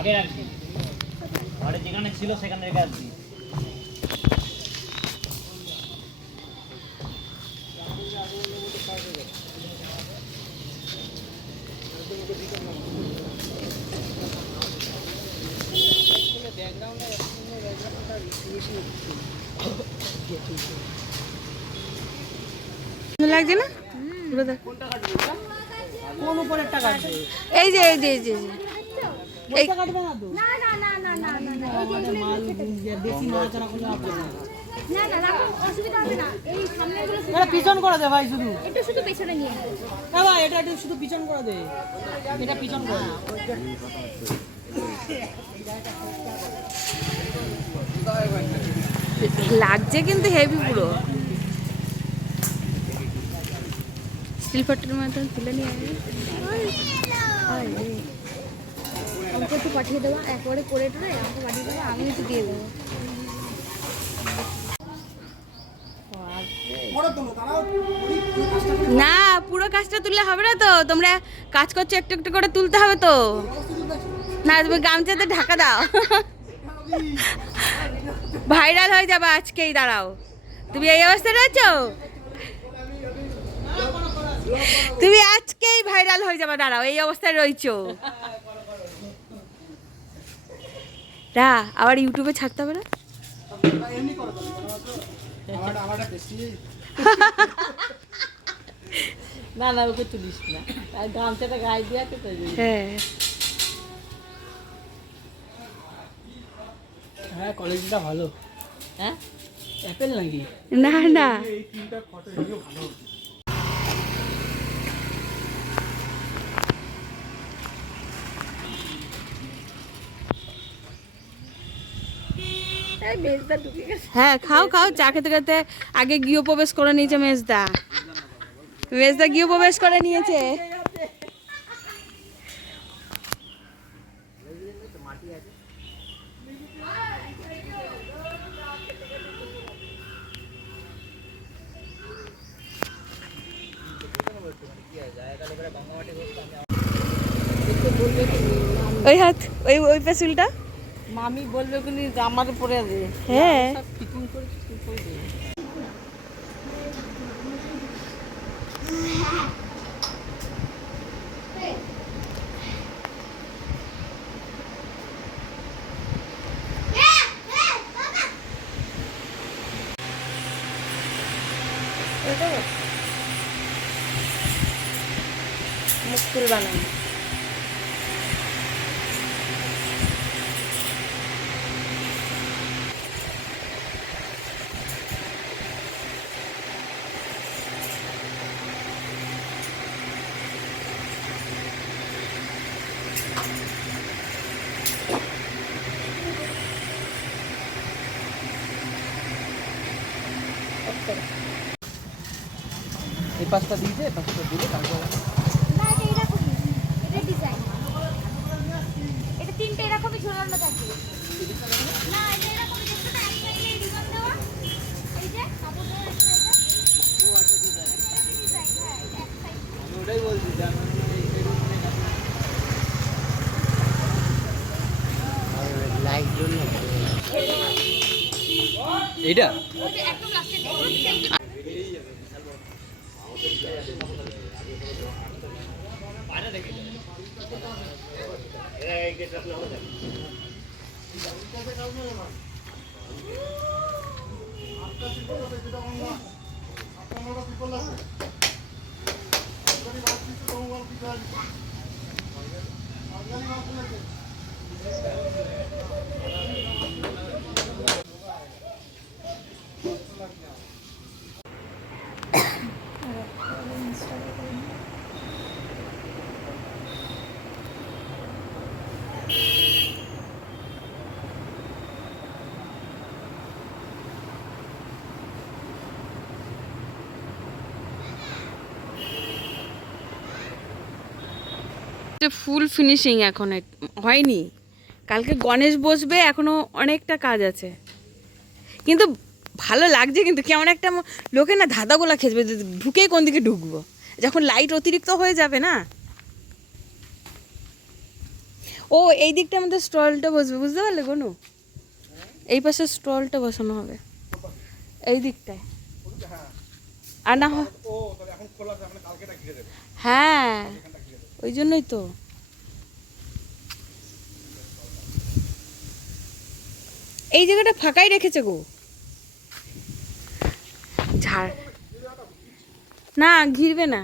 আগে রাখবি, ঘরে যেখানে ছিল সেখানে রেখে আসবি। লাগছে না পুরো দেখ কোন উপরেরটা কাটবে? এই যে এই যে এই যে এই কাটবে না তো? না না না না না না না এই যে আমাদের মাল বেশি নড়াচড়া করলে হবে না। না না রাখো, অসুবিধা হবে না। এই সামনেগুলো এটা পিছন করে দে ভাই শুধু। একটু শুধু পেছনে নিয়ে নাও। হ্যাঁ ভাই এটা একটু শুধু পিছন করে দে। এটা পিছন করে দে। লাগছে কিন্তু হেভি পুরো স্টিল ফটোর মতন তুলে নিয়ে আমাকে একটু পাঠিয়ে দেবো, একবারে করে টরে আমাকে পাঠিয়ে দেবো, আমি একটু দিয়ে দেবো। না পুরো কাজটা তুললে হবে না তো তোমরা কাজ করছো একটু একটু করে তুলতে হবে তো না তুমি গামছাতে ঢাকা দাও ভাইরাল হয়ে যাবে আজকেই দাঁড়াও তুমি এই অবস্থায় রয়েছো তুমি আজকেই ভাইরাল হয়ে যাবে দাঁড়াও এই অবস্থায় রয়েছো রা আবার ইউটিউবে ছাড়তে হবে না না না ওকে তুলিস না, আর গামছাটা গায়ে দিয়ে তো হ্যাঁ হ্যাঁ কলেজটা ভালো। হ্যাঁ অ্যাপেল নাকি? না না হ্যাঁ খাও খাও চা খেতে খেতে আগে গৃহপ্রবেশ করে নিয়েছে মেজদা মেজদা গৃহপ্রবেশ করে নিয়েছে ওই হাত ওই ওই পেছুলটা মামি বলবে কোনি আমাদের পরে দে। হ্যাঁ সব ফিটিং করে দে। মুশকিল বানানো এই পাঁচটা দিয়ে দে, পাঁচটা দিলে তারপর না এটা এরকমই, এটা ডিজাইন, এটা তিনটে এরকমই ঝোলানো থাকে। না এটা এরকমই, দেখছো না এক সাইডে রিবন দেওয়া, এই যে কাপড় দেওয়া এক সাইডে। ও আচ্ছা ডিজাইন, হ্যাঁ এটা এক সাইড। আমি ওটাই বলছি যে আমার এইটা ওই যে একদম লাস্টে দেখো সেই ফুল ফিনিশিং এখন হয়নি কালকে গণেশ বসবে এখনো অনেকটা কাজ আছে কিন্তু ভালো লাগছে কিন্তু কেমন একটা লোকে না ধাঁধাগোলা খেজবে ঢুকেই কোন দিকে ঢুকবো যখন লাইট অতিরিক্ত হয়ে যাবে না ও এই দিকটা আমাদের স্টলটা বসবে, বুঝতে পারলে গনু? এই পাশে স্টলটা বসানো হবে এই দিকটায়। আর না হয় হ্যাঁ, ওই জন্যই তো। এই জায়গাটা ফাঁকাই রেখেছে গো। ঝাড় না, ঘিরবে না।